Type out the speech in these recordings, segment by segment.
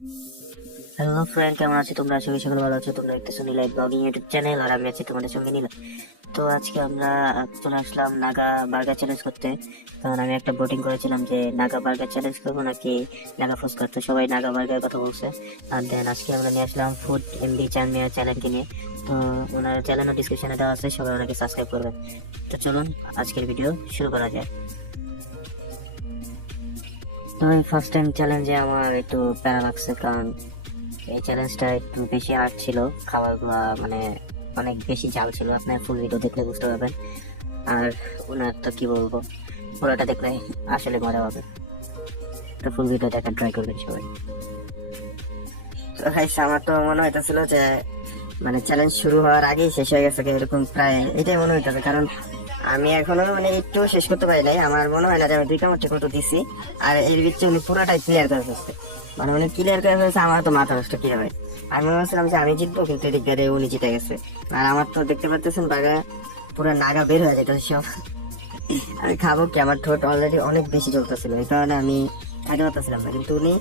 Hello friend কেমন আছো? তোমরা আশা করি সকলে ভালো আছো। তোমরা দেখতেছো নীলাই ব্লগিং ইউটিউব চ্যানেল আর আমি আছি তোমাদের সঙ্গে নীলা। তো আজকে আমরা চলে আসলাম নাগা বার্গার চ্যালেঞ্জ করতে। কারণ আমি একটা বোটিং করেছিলাম যে নাগা বার্গার চ্যালেঞ্জ করব নাকি নাগা ফুচকা তো সবাই নাগা বার্গার কথা বলছে। আর দেন আজকে আমরা নিয়ে আসলাম ফুড এমডি চ্যানেল চ্যানেলকে নিয়ে। তো ওনার চ্যানেলও ডিসক্রিপশনে দেওয়া আছে, সবাই ওনাকে সাবস্ক্রাইব করবেন। তো চলুন, আজকের ভিডিও শুরু করা যায় এই ফার্স্ট টাইম চ্যালেঞ্জে আমার একটু প্যারা লাগছে কারণ। এই চ্যালেঞ্জটা একটু বেশি হার্ড ছিল খাবারগুলো মানে অনেক বেশি জাল ছিল। আপনার ফুল ভিডিও দেখলে বুঝতে পারবেন। আর ওনার তো কি বলব, পুরোটা দেখলে আসলে মজা হবে তো ফুল ভিডিও দেখার ট্রাই করবেন সবাই। তো গাইস আমার তো মনে হইতেছিল যে মানে চ্যালেঞ্জ শুরু হওয়ার আগেই শেষ হয়ে গেছে, এরকম প্রায় এটাই মনে হইতেছে। কারণ আমি এখনও মানে একটু শেষ করতে পারি নাই। আমার মনে হয় না যে আমি দুইটা মাত্র কত দিছি। আর এর ভিতরে উনি পুরোটাই ক্লিয়ার করে ফেলছে। মানে উনি ক্লিয়ার করে ফেলছে, আমার তো মাথা নষ্ট কি হবে? আমি মনে হচ্ছিলাম যে আমি জিতবো, কিন্তু এদিক উনি জিতে গেছে। আর আমার তো দেখতে পাচ্ছেন বাগা পুরো নাগা বের হয়ে যেত সব। আমি খাব কি? আমার ঠোঁট অলরেডি অনেক বেশি চলতেছিল এই কারণে আমি খাইতে পারতেছিলাম না, কিন্তু উনি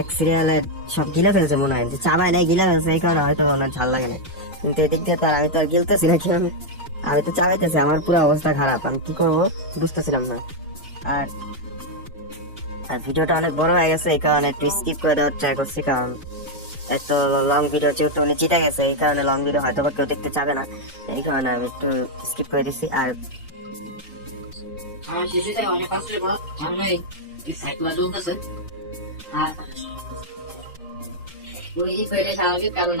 এক সিরিয়ালে সব গিলে ফেলছে মনে হয়। যে চাবায় নাই, গিলে ফেলছে, এই কারণে হয়তো ওনার ঝাল লাগে না কিন্তু এদিক দিয়ে তার আমি তো আর গিলতেছি না, কি আমি আমি তো চাবাইতেছি আমার পুরো অবস্থা খারাপ, আমি কি করব? বুঝতেছিলাম না। আর আর ভিডিওটা অনেক বড় হয়ে গেছে, এই কারণে একটু স্কিপ করে দেওয়ার ট্রাই করছি, কারণ এত লং ভিডিও যেহেতু উনি জিতে গেছে, এই কারণে লং ভিডিও হয়তো কেউ দেখতে চাবে না। এই কারণে আমি একটু স্কিপ করে দিচ্ছি আর ওই কারণ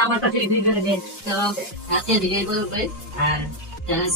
আমার কাছে রিভিউ করে দিন তো আজকে ভিডিও করে আর